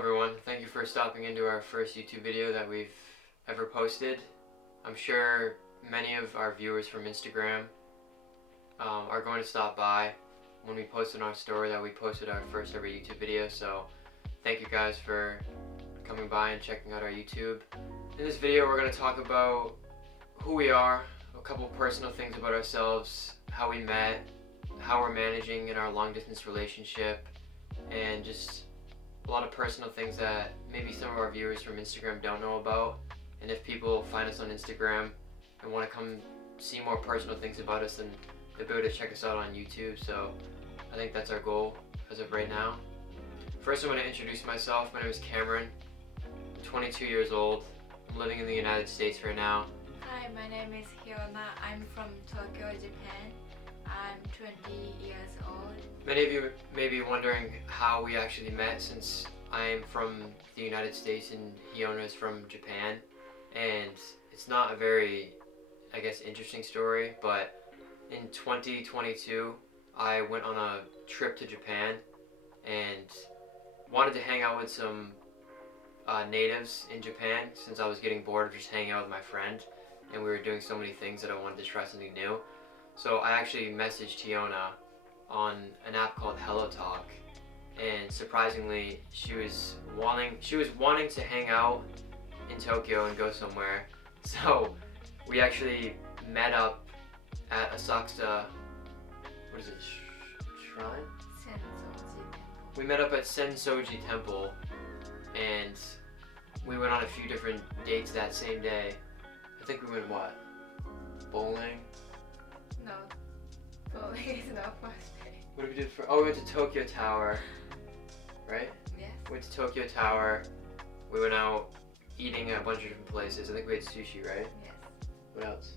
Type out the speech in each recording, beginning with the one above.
everyone, thank you for stopping into our first YouTube video that we've ever posted. I'm sure many of our viewers from Instagram are going to stop by when we post on our story that we posted our first ever YouTube video, so thank you guys for coming by and checking out our YouTube. In this video we're going to talk about who we are, a couple personal things about ourselves, how we met, how we're managing in our long distance relationship, and just a lot of personal things that maybe some of our viewers from Instagram don't know about. And if people find us on Instagram and want to come see more personal things about us, then they'll be able to check us out on YouTube. So I think that's our goal as of right now. First, I'm going to introduce myself. My name is Cameron. I'm 22 years old. I'm living in the United States right now. Hi, my name is Hyuna. I'm from Tokyo, Japan. I'm 20 years old. Many of you may be wondering how we actually met, since I'm from the United States and Hyuna is from Japan. And it's not a very, I guess, interesting story, but in 2022 I went on a trip to Japan and wanted to hang out with some natives in Japan, since I was getting bored of just hanging out with my friend and we were doing so many things that I wanted to try something new. So I actually messaged Hyuna on an app called Hello Talk, and surprisingly she was wanting to hang out in Tokyo and go somewhere. So we actually met up at Asakusa, what is it, shrine? Sensoji Temple. We met up at Sensoji Temple and we went on a few different dates that same day. I think we went what? Bowling? No, bowling is not first day. What did we do for? Oh, we went to Tokyo Tower, right? Yes. We went to Tokyo Tower. We went out eating at a bunch of different places. I think we had sushi, right? Yes. What else?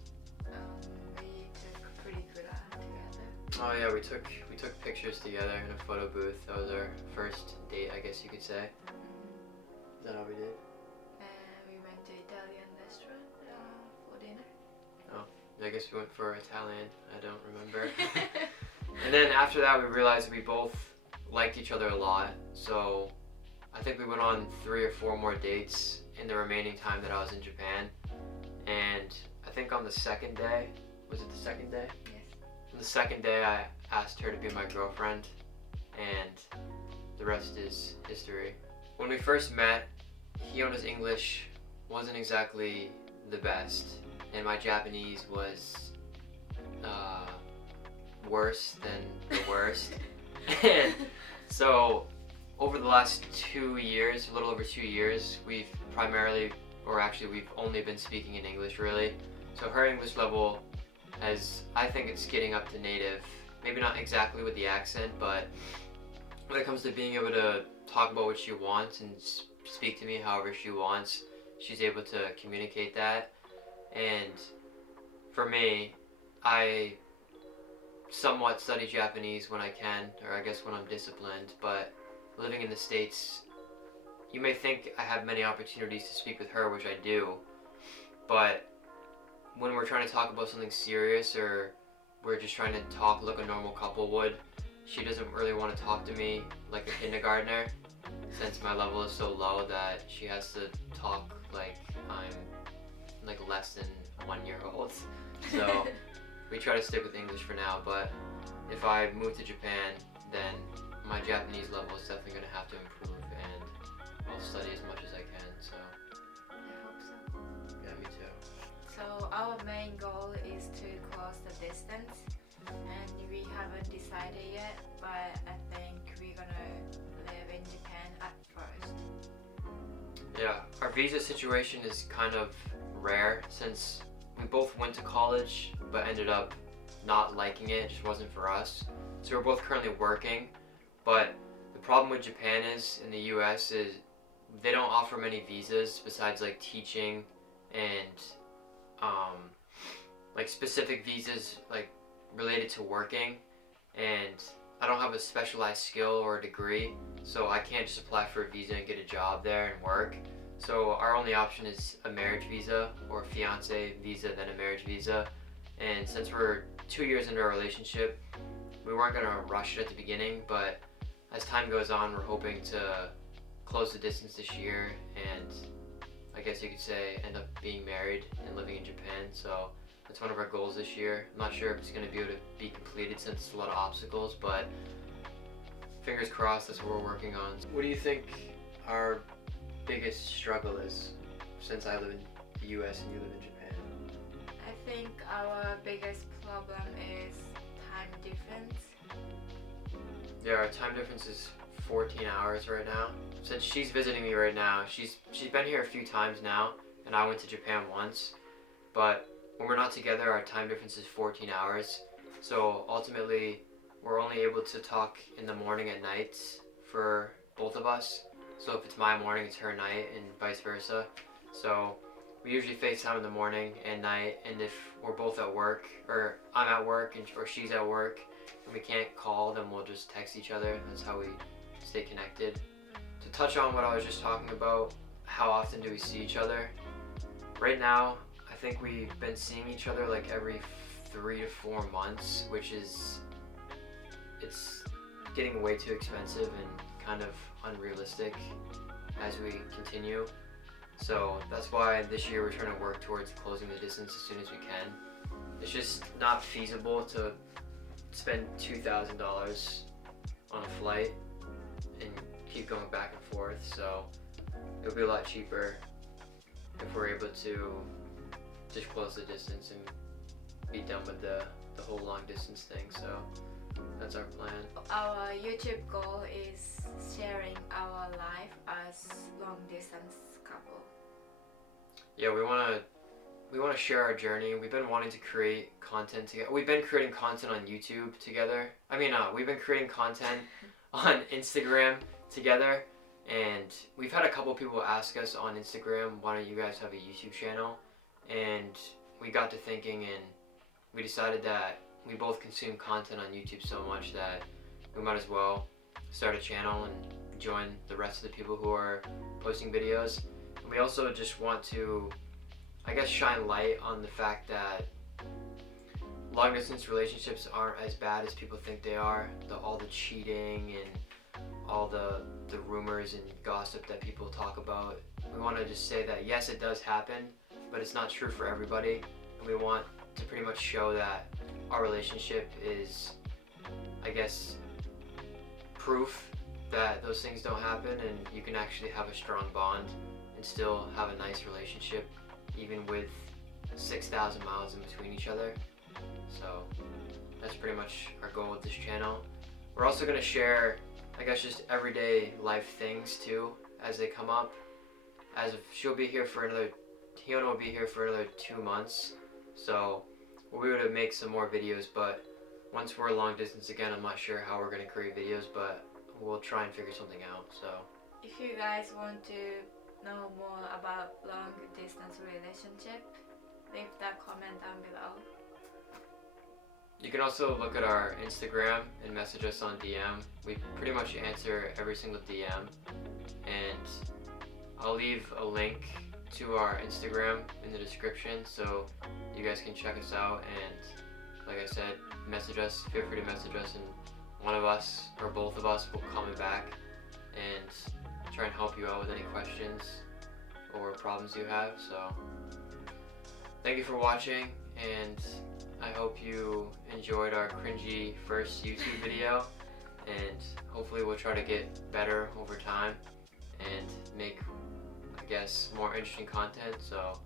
We took pretty good together. Oh yeah, we took pictures together in a photo booth. That was our first date, I guess you could say. Is that all we did? We went to Italian restaurant for dinner. Oh, I guess we went for Italian. I don't remember. And then after that, we realized we both liked each other a lot. So I think we went on 3 or 4 more dates in the remaining time that I was in Japan. And I think on the second day, was it the second day? Yes. On the second day, I asked her to be my girlfriend, and the rest is history. When we first met, Hyona's English wasn't exactly the best, and my Japanese was worse than the worst. And so over the last 2 years, a little over 2 years, we've only been speaking in English, really. So her English level I think it's getting up to native. Maybe not exactly with the accent, but when it comes to being able to talk about what she wants and speak to me however she wants, she's able to communicate that. And for me, I somewhat study Japanese when I can, or I guess when I'm disciplined, but living in the States, you may think I have many opportunities to speak with her, which I do, but when we're trying to talk about something serious, or we're just trying to talk like a normal couple would, she doesn't really want to talk to me like a kindergartner, since my level is so low that she has to talk like I'm like less than 1 year old. So we try to stick with English for now, but if I move to Japan, then my Japanese level is definitely going to have to improve, and I'll study as much as I can, so. I hope so. Yeah, me too. So our main goal is to cross the distance, and we haven't decided yet, but I think we're gonna live in Japan at first. Yeah, our visa situation is kind of rare, since we both went to college but ended up not liking it. It just wasn't for us. So we're both currently working, but the problem with Japan is, in the US, is they don't offer many visas besides like teaching and like specific visas like related to working, and I don't have a specialized skill or a degree, so I can't just apply for a visa and get a job there and work. So our only option is a marriage visa, or a fiance visa, then a marriage visa. And since we're 2 years into our relationship, we weren't going to rush it at the beginning, but as time goes on, we're hoping to close the distance this year, and I guess you could say end up being married and living in Japan. So that's one of our goals this year. I'm not sure if it's going to be able to be completed since it's a lot of obstacles, but fingers crossed, that's what we're working on. What do you think our biggest struggle is since I live in the US and you live in Japan? I think our biggest problem is time difference. Yeah, our time difference is 14 hours right now. Since she's visiting me right now, she's been here a few times now, and I went to Japan once. But when we're not together, our time difference is 14 hours. So ultimately, we're only able to talk in the morning at night for both of us. So if it's my morning, it's her night, and vice versa. So we usually FaceTime in the morning and night, and if we're both at work, or I'm at work or she's at work, and we can't call, then we'll just text each other. That's how we stay connected. To touch on what I was just talking about, how often do we see each other? Right now, I think we've been seeing each other like every 3 to 4 months, which is, it's getting way too expensive and kind of unrealistic as we continue. So that's why this year we're trying to work towards closing the distance as soon as we can. It's just not feasible to spend $2,000 on a flight and keep going back and forth, so it'll be a lot cheaper if we're able to just close the distance and be done with the whole long distance thing. So that's our plan. Our YouTube goal is sharing our life as long distance couple. Yeah, we want to share our journey. We've been wanting to create content together. We've been creating content on YouTube together. We've been creating content on Instagram together, and we've had a couple people ask us on Instagram, why don't you guys have a YouTube channel? And we got to thinking, and we decided that we both consume content on YouTube so much that we might as well start a channel and join the rest of the people who are posting videos. And we also just want to, I guess, shine light on the fact that long distance relationships aren't as bad as people think they are. All the cheating and all the rumors and gossip that people talk about. We want to just say that yes, it does happen, but it's not true for everybody. And we want to pretty much show that our relationship is, I guess, proof that those things don't happen, and you can actually have a strong bond and still have a nice relationship even with 6,000 miles in between each other. So that's pretty much our goal with this channel. We're also going to share, I guess, just everyday life things too as they come up. As if Hiona will be here for another 2 months, so we'll be able to make some more videos. But once we're long distance again, I'm not sure how we're going to create videos, but we'll try and figure something out. So if you guys want to know more about long distance relationship, leave that comment down below. You can also look at our Instagram and message us on DM. We pretty much answer every single DM, and I'll leave a link to our Instagram in the description so you guys can check us out. And like I said, message us. Feel free to message us, and one of us or both of us will comment back and try and help you out with any questions or problems you have. So thank you for watching, and I hope you enjoyed our cringy first YouTube video, and hopefully we'll try to get better over time and make, I guess, more interesting content. So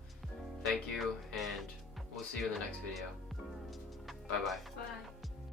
thank you, and we'll see you in the next video. Bye bye. Bye.